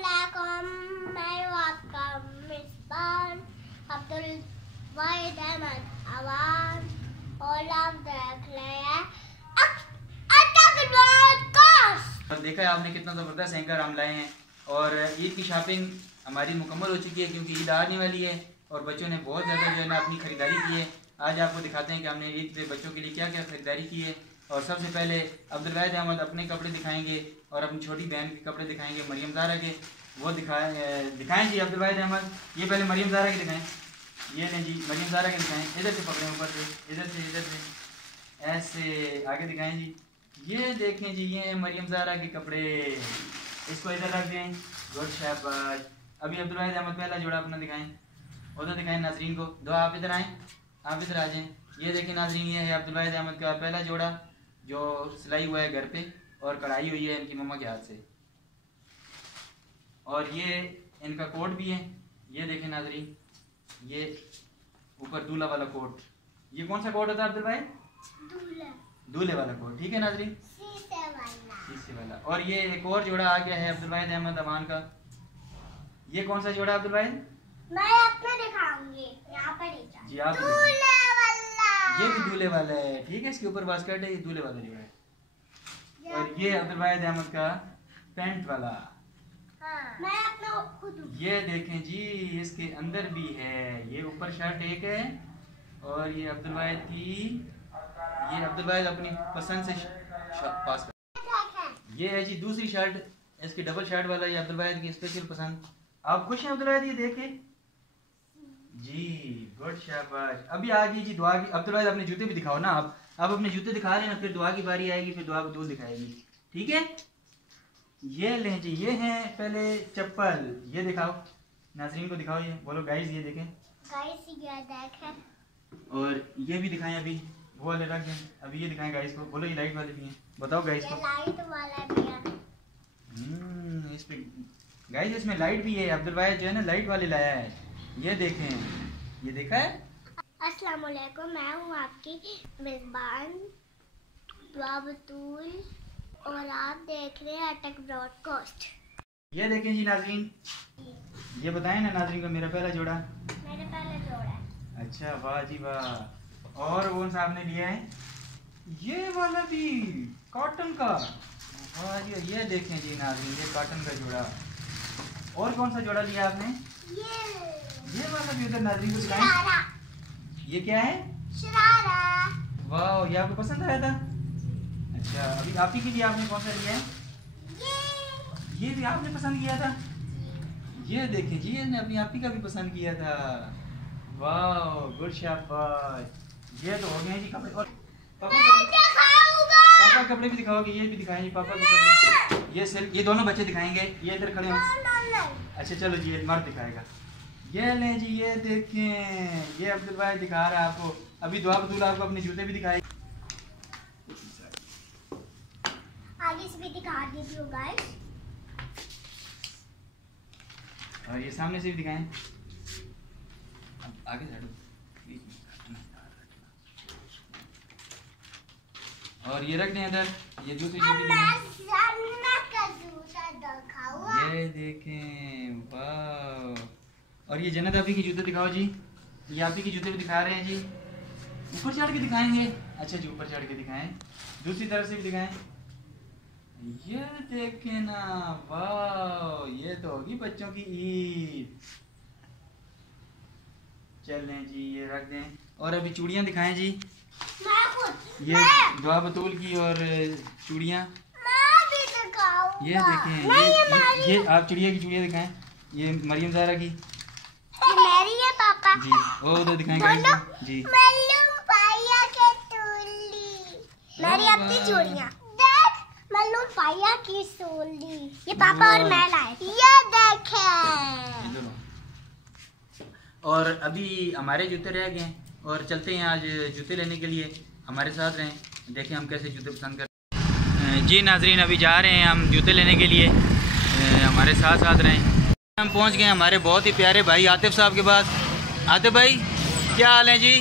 अस्सलामुअलैकुम, मैं हूँ आपका मेज़बान अब्दुल वाहिद अहमद अवान और आप देख रहे हैं देखा है आपने कितना ज़बरदस्त एंकर हम लाए हैं। और ईद की शॉपिंग हमारी मुकम्मल हो चुकी है क्योंकि ईद आने वाली है और बच्चों ने बहुत ज़्यादा जो है ना अपनी ख़रीदारी की है। आज आपको दिखाते हैं कि हमने ईद पे बच्चों के लिए क्या क्या ख़रीदारी की है। और सबसे पहले अब्दुल वाहिद अहमद अपने कपड़े दिखाएंगे और अपनी छोटी बहन के कपड़े दिखाएंगे, मरियम ज़ारा के। वो दिखाएं जी अब्दुल वाहिद अहमद। ये पहले मरियम ज़ारा के दिखाएं। ये नहीं जी, मरियम ज़ारा के दिखाएं। इधर से पकड़ें, ऊपर से, इधर से ऐसे आगे दिखाएं जी। ये देखें जी, ये हैं मरियम ज़ारा के कपड़े। इसको इधर रख दें। गुड शाबाश। अभी अब्दुल वाहिद अहमद पहला जोड़ा अपना दिखाएं, उधर दिखाएं नाजरीन को। दो आप इधर आएँ, आप इधर आ जाएँ। ये देखें नाजरीन, ये है अब्दुल वाहिद अहमद का पहला जोड़ा जो सिलाई हुआ है घर पे और कढ़ाई हुई है इनकी मम्मा के हाथ से। और ये इनका कोट भी है। ये देखें नाजरीन, ये ऊपर दूल्हा वाला कोट। ये कौन सा कोट होता है अब्दुल भाई? दूल्हे वाला कोट, ठीक है नाजरीन, शीशे वाला। और ये एक और जोड़ा आ गया है अब्दुल वाहिद अहमद अमान का। ये कौन सा जोड़ा अब्दुल वाहिद? मैं आपको दिखाऊंगी, यहाँ पर जी आप। दूल्हे वाला। ये भी दूल्हे वाला है, ठीक है। इसके ऊपर बास्केट है, ये दूल्हे वाला जोड़ा है। और ये अब्दुल वाहिद अहमद का पैंट वाला। मैं अपना खुद। ये देखें जी, इसके अंदर भी है। ये ऊपर शर्ट एक है और ये अब्दुल वाहिद की, ये अब्दुल वाहिद अपनी पसंद से पास कर। ये है जी दूसरी शर्ट, इसकी डबल शर्ट वाला। ये अब्दुल वाहिद की स्पेशल पसंद। आप खुश हैं अब्दुल वाहिद ये देख के? जी गुड शाबाश। अभी आ गई जी दुआ की। अब्दुल वाहिद अपने जूते भी दिखाओ ना। आप अपने जूते दिखा रहे हैं ना, फिर दुआ की बारी आएगी, फिर दुआ बतूल दिखाएगी, ठीक है। ये लें जी, ये हैं पहले चप्पल। ये दिखाओ नाजरीन को, दिखाओ। ये बोलो गाइस, ये देखें गाइस, ये देखें। और ये भी दिखाएं। अभी वो वाले रख दें, अभी ये दिखाएं गाइस को। बोलो ये लाइट वाले भी हैं, बताओ गाइस को। लाइट वाला भी है। इस पे गाइस इसमें लाइट भी है। अब्दुल वाहिद जो है ना लाइट वाले लाया है। ये देखें, ये देखा है। अस्सलाम वालेकुम, मैं हूँ आपकी मेज़बान दुआ बतूल और आप देख रहे हैं अटक ब्रॉडकास्ट। ये देखें जी नाजरीन, ये बताएं ना नाजरीन को, मेरा पहला जोड़ा। मेरे पहले जोड़ा है। अच्छा वाह जी वाह। और कौन सा आपने लिया है? ये वाला भी कॉटन का। वाह जी, ये देखें जी नाजरीन, ये कॉटन का जोड़ा। और कौन सा जोड़ा लिया आपने? ये वाला भी उधर नाजरीन को दिखाएं। ये क्या है? शरारा। वाह, ये आपको पसंद आया था? अच्छा, अभी आप ही के लिए आपने कौन सा लिया है? ये भी आपने पसंद किया था। ये देखें जी, इसने अपनी आप ही का भी पसंद किया था। वाह गुड शाबाश। ये तो हो गए जी कपड़े। और पापा कपड़े भी दिखाओगे? ये भी दिखाएंगे पापा के कपड़े। ये सिल्क, ये दोनों बच्चे दिखाएंगे। ये इधर खड़े हो। अच्छा चलो जी, ये मर्द दिखाएगा। ये लें जी, ये देखें, ये अब्दुल वाहिद दिखा रहा है आपको। अभी दुआ बतूल आपको अपने जूते भी दिखाएगी। आगे से भी दिखा देती हूँ गाइस। और ये सामने से भी दिखाएं। अब आगे से हटो। और ये रख दें इधर। ये दूसरी जूती दिखाएं। ये देखें, वाह। और ये जन्नत आप ही की जूते दिखाओ जी। ये आप ही की जूते भी दिखा रहे हैं जी। ऊपर चढ़ के दिखाएंगे। अच्छा जी, ऊपर चढ़ के दिखाएं। दूसरी तरफ से भी दिखाएं। ये देखें ना, वाह, ये तो होगी बच्चों की ईद। चलें जी, ये रख दें। और अभी चूड़ियां दिखाएं जी। ये दुआ बतूल की और चूड़ियां। ये देखें, ये आप चिड़िया की चूड़ियां दिखाएं। ये मरियम ज़ारा की। ये मेरी है पापा जी। वो उधर दिखाएंगे जी। मेरी अपनी चूड़ियां देख, मल्लूम पाया की सोली। ये पापा और मैं लाए। ये देखें। और अभी हमारे जूते रह गए और चलते हैं आज जूते लेने के लिए। हमारे साथ रहें, देखें हम कैसे जूते पसंद करते हैं। जी नाजरीन, अभी जा रहे हैं हम जूते लेने के लिए। हमारे साथ साथ रहें। हम पहुंच गए हमारे बहुत ही प्यारे भाई आतिफ साहब के पास। आतिफ भाई क्या हाल है जी?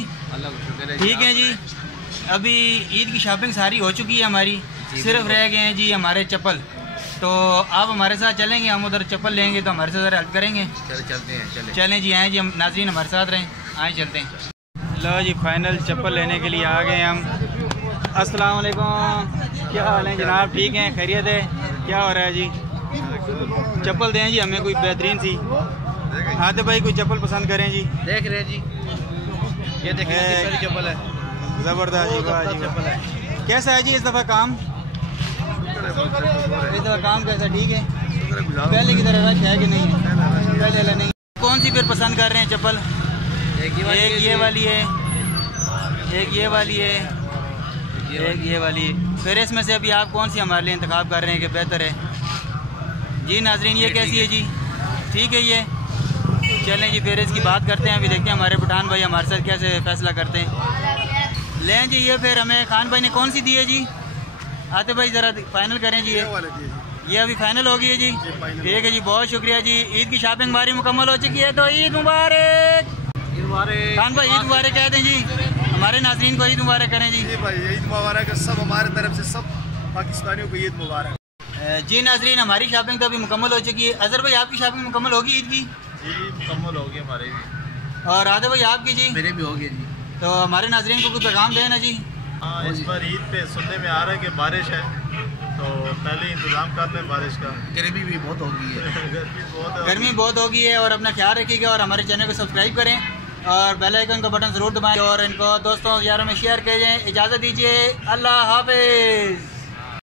ठीक है जी। अभी ईद की शॉपिंग सारी हो चुकी है हमारी, सिर्फ रह गए हैं जी हमारे चप्पल। तो आप हमारे साथ चलेंगे, हम उधर चप्पल लेंगे तो हमारे साथ ज़रा हेल्प करेंगे। चलते हैं चलें जी, आए जी, हम नाज़रीन हमारे साथ रहें, आए चलते हैं। लो जी, फाइनल चप्पल लेने के लिए आ गए हम। अस्सलाम वालेकुम, क्या हाल है जनाब? ठीक हैं, खैरियत है? क्या हो रहा है जी? चप्पल दें जी हमें कोई बेहतरीन सी। आते भाई कोई चप्पल पसंद करें जी। देख रहे हैं जी, ये देखिए चप्पल है, ज़बरदस्त जी, वाह जी चप्पल है। कैसा है जी इस दफ़ा काम? इस दफ़ा काम कैसा? ठीक है, पहले की तरह रश है कि नहीं है? पहले वाला नहीं। कौन सी फिर पसंद कर रहे हैं चप्पल? एक ये वाली है, एक ये वाली है, एक ये वाली है। फिर इसमें से अभी आप कौन सी हमारे लिए इंतखाब कर रहे हैं कि बेहतर है? जी नाजरीन, ये कैसी है जी? ठीक है ये। चलें जी, फिर इसकी बात करते हैं, अभी देखते हैं हमारे पठान भाई हमारे साथ कैसे फैसला करते हैं। लें जी ये, फिर हमें खान भाई ने कौन सी दी है जी? आते भाई ज़रा फाइनल करें जी। ये अभी फाइनल हो गई है जी। ठीक है जी, बहुत शुक्रिया जी। ईद की शॉपिंग हमारी मुकम्मल हो चुकी है, तो ईद मुबारक। खान भाई ईद मुबारक कह दें जी, हमारे नाज़रीन को ईद मुबारक करें जी। ईद मुबारक, सब हमारे तरफ से सब पाकिस्तानियों को ईद मुबारक। जी नाज़रीन, हमारी शॉपिंग तो अभी मुकम्मल हो चुकी है। अजहर भाई आपकी शॉपिंग मुकम्मल होगी ईद की? जी मुकम्मल हो गई हमारे भी। और आदे भाई आपकी जी? मेरे भी हो गए जी। तो हमारे नाज़रीन को कुछ पैगाम देना जी। हाँ, इस बार ईद पे सुनने में आ रहा है कि बारिश है, तो पहले इंतज़ाम कर लें बारिश का। गर्मी भी बहुत हो गई है। गर्मी बहुत हो गई है, और अपना ख्याल रखिएगा और हमारे चैनल को सब्सक्राइब करें और बेल आइकन का बटन ज़रूर दबाएं और इनको दोस्तों यारों में शेयर करें। इजाज़त दीजिए, अल्लाह हाफिज़।